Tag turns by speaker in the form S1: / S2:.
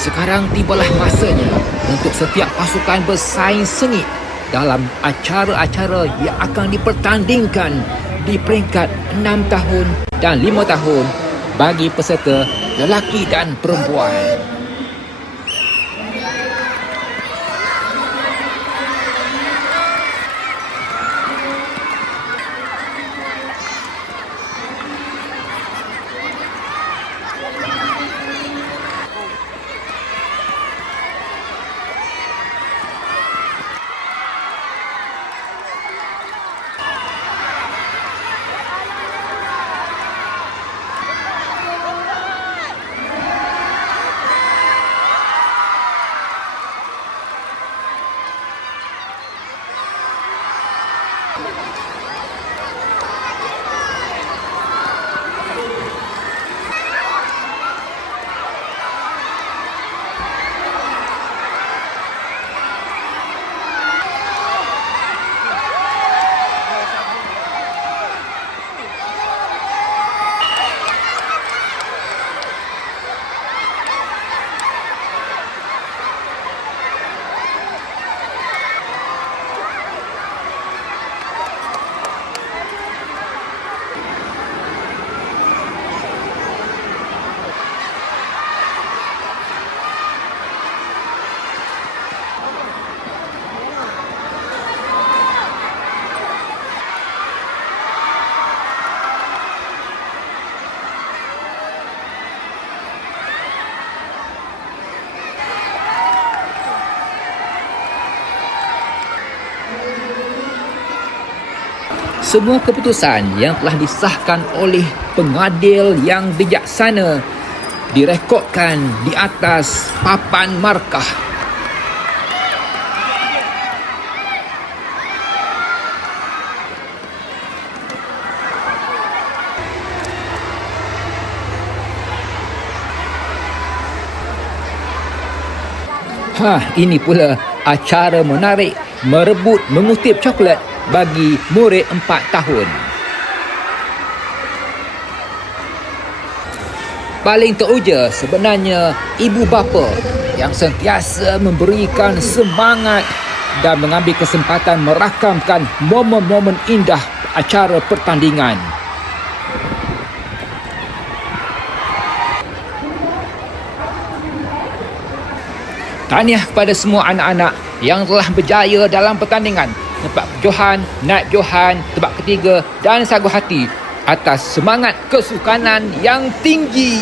S1: sekarang tibalah masanya untuk setiap pasukan bersaing sengit dalam acara-acara yang akan dipertandingkan di peringkat 6 tahun dan 5 tahun bagi peserta lelaki dan perempuan. Come on. Semua keputusan yang telah disahkan oleh pengadil yang bijaksana direkodkan di atas papan markah. Ha, ini pula acara menarik merebut mengutip coklat bagi murid 4 tahun. Paling teruja sebenarnya ibu bapa yang sentiasa memberikan semangat dan mengambil kesempatan merakamkan momen-momen indah acara pertandingan. Tahniah kepada semua anak-anak yang telah berjaya dalam pertandingan tempat Johan, naik Johan, tempat ketiga dan sagu hati atas semangat kesukanan yang tinggi.